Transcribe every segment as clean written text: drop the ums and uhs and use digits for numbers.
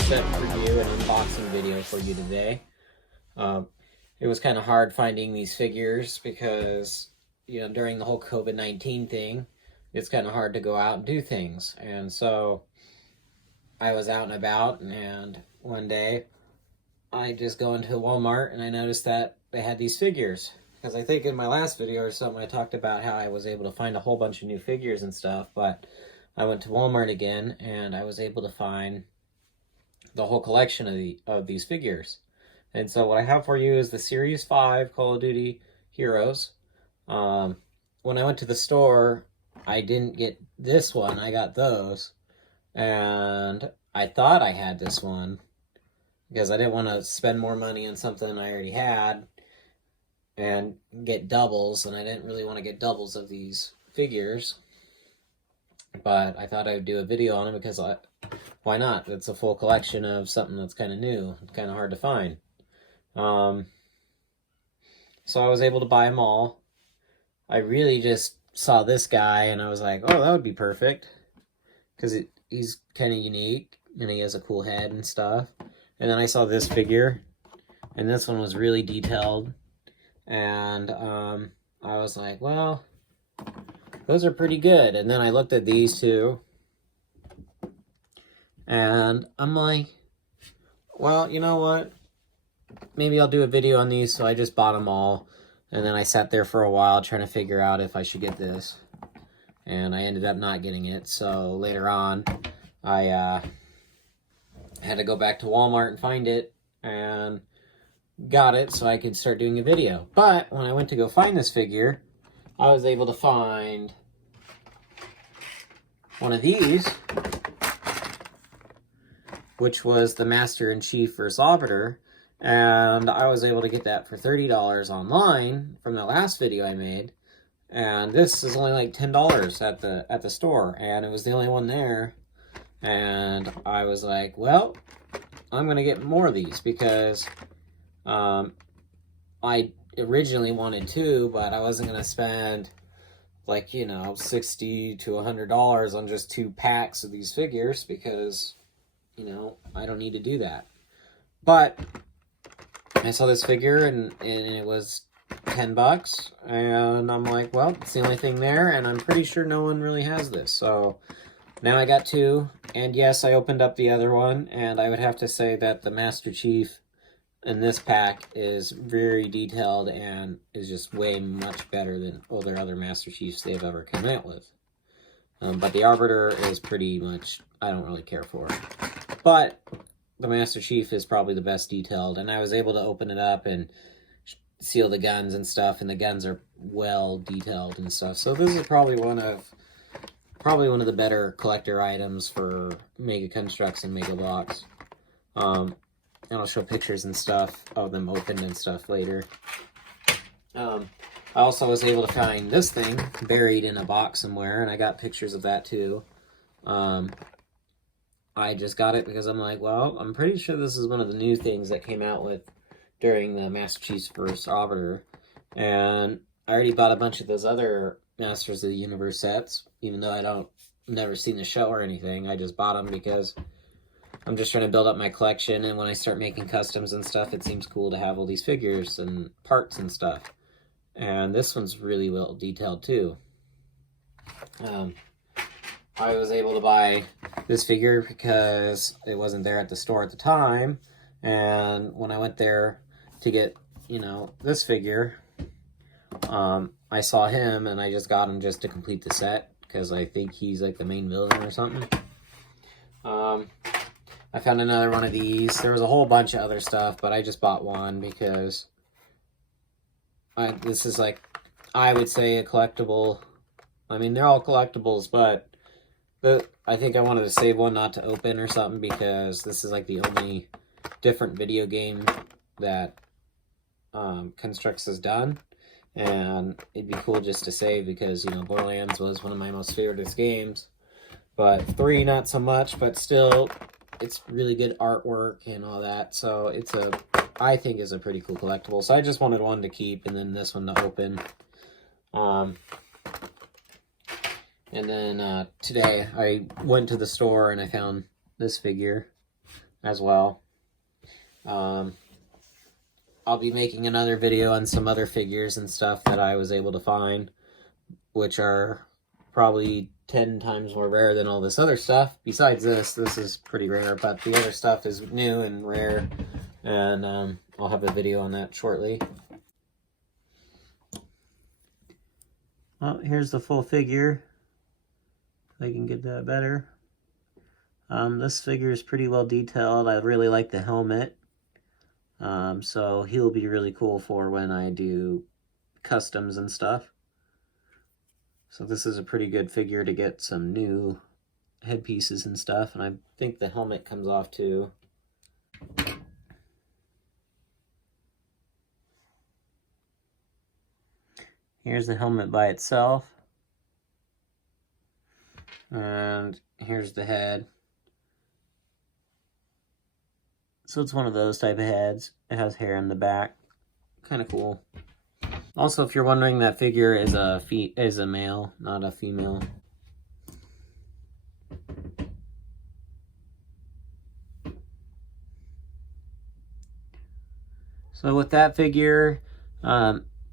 set review and unboxing video for you today. It was kind of hard finding these figures because, during the whole COVID-19 thing, it's kind of hard to go out and do things. And so I was out and about, and one day I just go into Walmart and I noticed that they had these figures. Because I think in my last video or something I talked about how I was able to find a whole bunch of new figures and stuff, but I went to Walmart again and I was able to find the whole collection of these figures. And so what I have for you is the Series 5 Call of Duty Heroes. When I went to the store, I didn't get this one, I got those. And I thought I had this one because I didn't want to spend more money on something I already had and get doubles, and I didn't really want to get doubles of these figures. But I thought I would do a video on them because why not? It's a full collection of something that's kind of new, kind of hard to find. So I was able to buy them all. I really just saw this guy and I was like, oh, that would be perfect because he's kind of unique and he has a cool head and stuff. And then I saw this figure, and this one was really detailed. And I was like, well, those are pretty good. And then I looked at these two, and I'm like, well, you know what? Maybe I'll do a video on these. So I just bought them all. And then I sat there for a while trying to figure out if I should get this. And I ended up not getting it. So later on, I had to go back to Walmart and find it. And got it so I could start doing a video. But when I went to go find this figure, I was able to find one of these, which was the Master in Chief vs. Arbiter, and I was able to get that for $30 online from the last video I made. And this is only like $10 at the store, and it was the only one there. And I was like, well, I'm gonna get more of these because I originally wanted two, but I wasn't going to spend like, $60 to $100 on just 2 packs of these figures because, I don't need to do that. But I saw this figure and it was $10, and I'm like, well, it's the only thing there, and I'm pretty sure no one really has this. So now I got 2, and yes, I opened up the other one, and I would have to say that the Master Chief in this pack is very detailed and is just way much better than all their other Master Chiefs they've ever come out with. But the Arbiter is pretty much, I don't really care for. But the Master Chief is probably the best detailed, and I was able to open it up and seal the guns and stuff, and the guns are well detailed and stuff. So this is probably one of the better collector items for Mega Construx and Mega Box. And I'll show pictures and stuff of them opened and stuff later. I also was able to find this thing buried in a box somewhere, and I got pictures of that too. I just got it because I'm like, well, I'm pretty sure this is one of the new things that came out with during the Master Chief's vs. Arbiter. And I already bought a bunch of those other Masters of the Universe sets, even though I never seen the show or anything. I just bought them because I'm just trying to build up my collection, and when I start making customs and stuff, it seems cool to have all these figures and parts and stuff. And this one's really well detailed too. I was able to buy this figure because it wasn't there at the store at the time, and when I went there to get, this figure, I saw him, and I just got him just to complete the set because I think he's like the main villain or something. I found another one of these. There was a whole bunch of other stuff, but I just bought one because this is like, I would say a collectible. I mean, they're all collectibles, but I think I wanted to save one not to open or something because this is like the only different video game that Construx has done. And it'd be cool just to save because, Borderlands was one of my most favorite games. But 3, not so much, but still, it's really good artwork and all that, so I think is a pretty cool collectible. So I just wanted one to keep, and then this one to open. And then today I went to the store and I found this figure. as well. I'll be making another video on some other figures and stuff that I was able to find, which are probably 10 times more rare than all this other stuff. Besides this is pretty rare, but the other stuff is new and rare, and I'll have a video on that shortly. Well, here's the full figure. If I can get that better. This figure is pretty well detailed. I really like the helmet. So he'll be really cool for when I do customs and stuff. So this is a pretty good figure to get some new headpieces and stuff, and I think the helmet comes off too. Here's the helmet by itself. And here's the head. So it's one of those type of heads. It has hair in the back. Kind of cool. Also, if you're wondering, that figure is a male, not a female. So with that figure,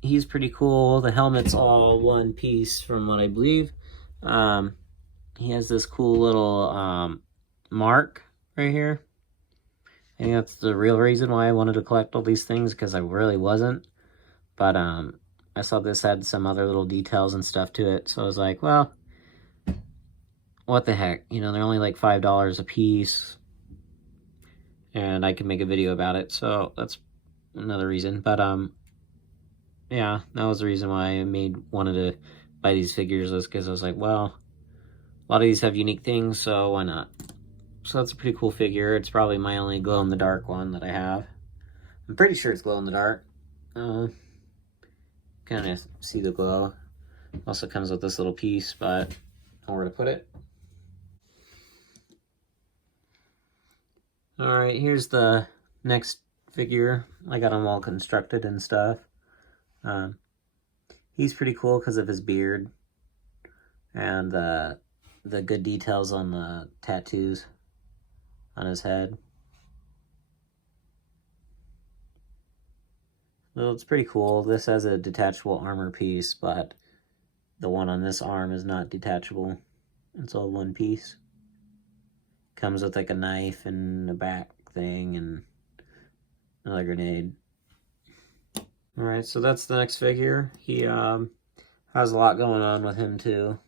he's pretty cool. The helmet's all one piece from what I believe. He has this cool little mark right here. I think that's the real reason why I wanted to collect all these things, because I really wasn't. But I saw this had some other little details and stuff to it, so I was like, well, what the heck? You know, they're only like $5 a piece, and I can make a video about it, so that's another reason. But yeah, that was the reason why I wanted to buy these figures, was because I was like, well, a lot of these have unique things, so why not? So that's a pretty cool figure. It's probably my only glow-in-the-dark one that I have. I'm pretty sure it's glow-in-the-dark. Kind of see the glow. Also comes with this little piece, but nowhere to put it. Alright, here's the next figure. I got them all constructed and stuff. He's pretty cool because of his beard and the good details on the tattoos on his head. Well, it's pretty cool. This has a detachable armor piece, but the one on this arm is not detachable. It's all one piece. Comes with like a knife and a back thing and another grenade. Alright, so that's the next figure. He has a lot going on with him too.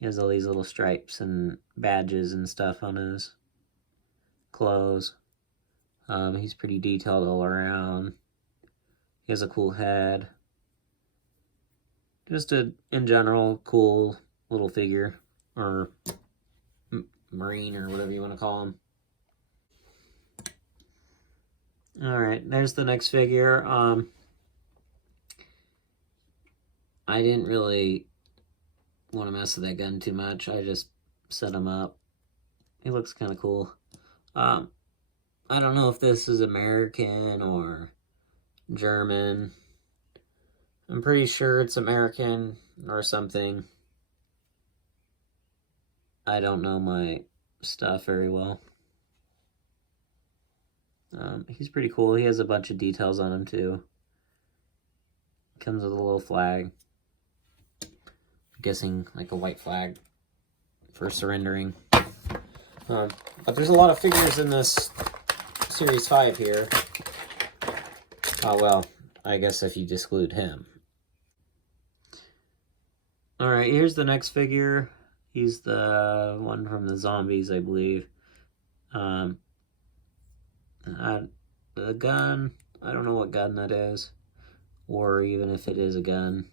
He has all these little stripes and badges and stuff on his clothes. He's pretty detailed all around. He has a cool head. Just in general, cool little figure. Or Marine, or whatever you want to call him. Alright, there's the next figure. I didn't really want to mess with that gun too much. I just set him up. He looks kind of cool. I don't know if this is American or German. I'm pretty sure it's American or something. I don't know my stuff very well. He's pretty cool. He has a bunch of details on him too. Comes with a little flag. I'm guessing like a white flag for surrendering. But there's a lot of figures in this Series 5 here. Oh, well, I guess if you exclude him. Alright, here's the next figure. He's the one from the zombies, I believe. The gun, I don't know what gun that is, or even if it is a gun.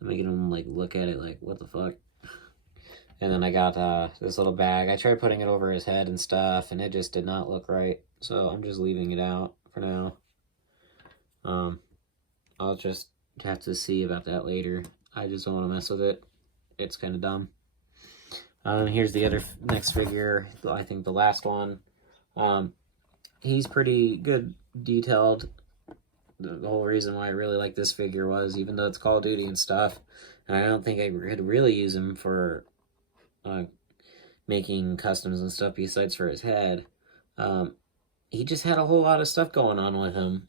I'm making him like look at it like, what the fuck? And then I got this little bag. I tried putting it over his head and stuff, and it just did not look right. So I'm just leaving it out for now. I'll just have to see about that later. I just don't want to mess with it. It's kind of dumb. Here's the other next figure. I think the last one. He's pretty good detailed. The whole reason why I really like this figure was, even though it's Call of Duty and stuff, and I don't think I could really use him for making customs and stuff besides for his head. He just had a whole lot of stuff going on with him.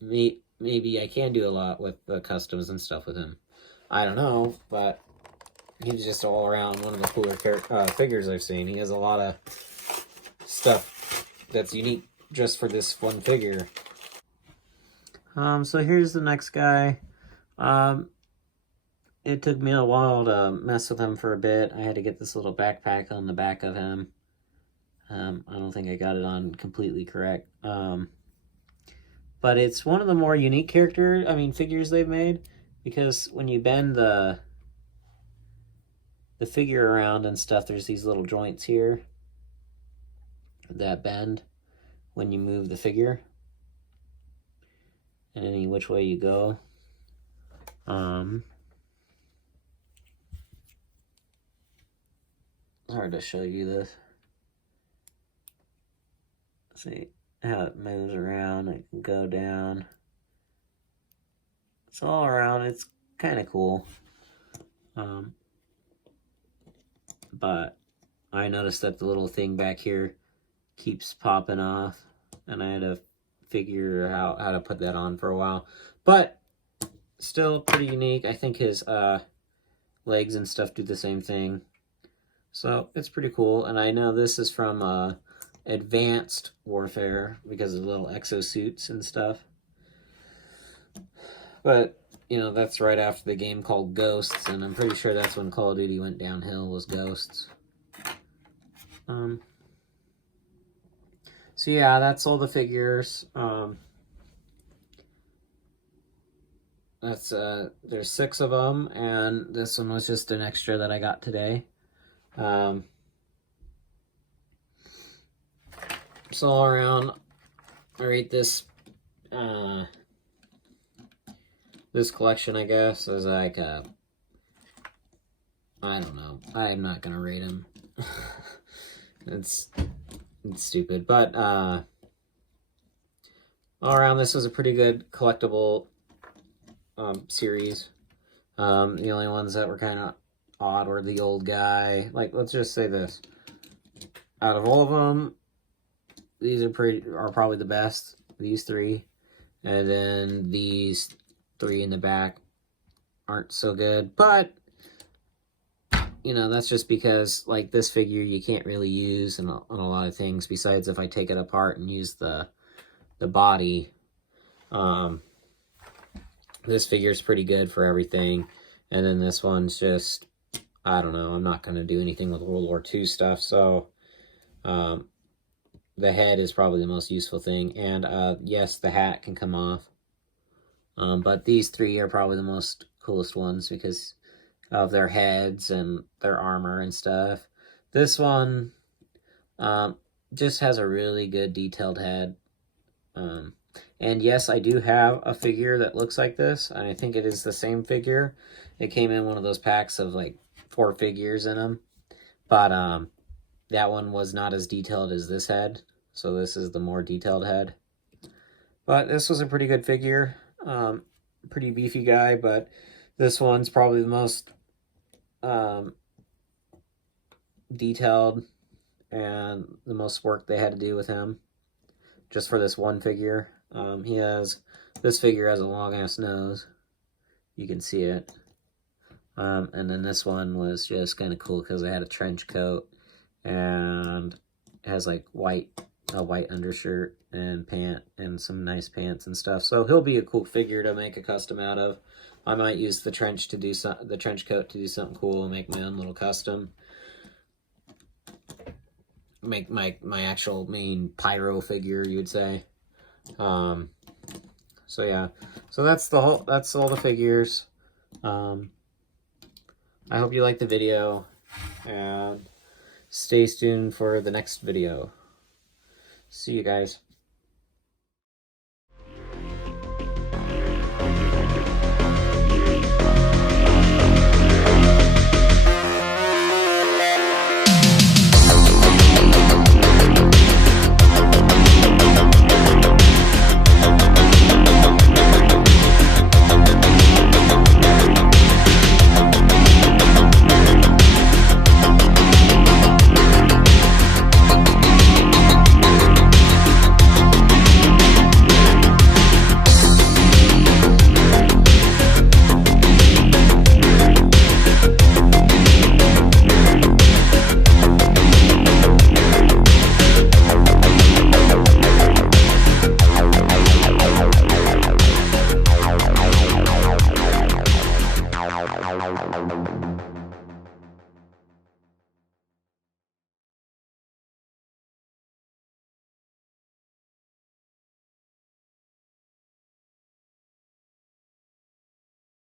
Maybe I can do a lot with the customs and stuff with him. I don't know, but he's just all around one of the cooler figures I've seen. He has a lot of stuff that's unique just for this one figure. So here's the next guy. It took me a while to mess with him for a bit. I had to get this little backpack on the back of him. I don't think I got it on completely correct. But it's one of the more unique figures they've made, because when you bend the figure around and stuff, there's these little joints here that bend when you move the figure, and any which way you go. Hard to show you this. See how it moves around. It can go down. It's all around. It's kind of cool. But I noticed that the little thing back here keeps popping off, and I had to figure out how to put that on for a while. But still pretty unique. I think his legs and stuff do the same thing. So it's pretty cool. And I know this is from Advanced Warfare because of the little exosuits and stuff. But, you know, that's right after the game called Ghosts, and I'm pretty sure that's when Call of Duty went downhill, was Ghosts. So yeah, that's all the figures. There's 6 of them, and this one was just an extra that I got today. So all around, I rate this this collection, I guess, as like I don't know. I'm not gonna rate them. It's stupid, but all around, this was a pretty good collectible series. The only ones that were kind of odd were the old guy. Like, let's just say this: out of all of them, these are probably the best. These 3, and then these 3 in the back aren't so good. But you know, that's just because, like, this figure you can't really use on a lot of things. Besides, if I take it apart and use the body, this figure is pretty good for everything. And then this one's just, I don't know, I'm not going to do anything with World War II stuff, so the head is probably the most useful thing. And yes, the hat can come off. But these 3 are probably the most coolest ones because of their heads and their armor and stuff. This one just has a really good detailed head. And yes, I do have a figure that looks like this, and I think it is the same figure. It came in one of those packs of like 4 figures in them, but that one was not as detailed as this head, so this is the more detailed head. But this was a pretty good figure, pretty beefy guy, but this one's probably the most detailed and the most work they had to do with him just for this one figure. This figure has a long ass nose, you can see it, and then this one was just kind of cool because it had a trench coat and it has like a white undershirt and some nice pants and stuff. So he'll be a cool figure to make a custom out of. I might use the trench coat to do something cool and make my own little custom. Make my actual main pyro figure, you would say. So yeah, so that's all the figures. I hope you liked the video, and stay tuned for the next video. See you guys.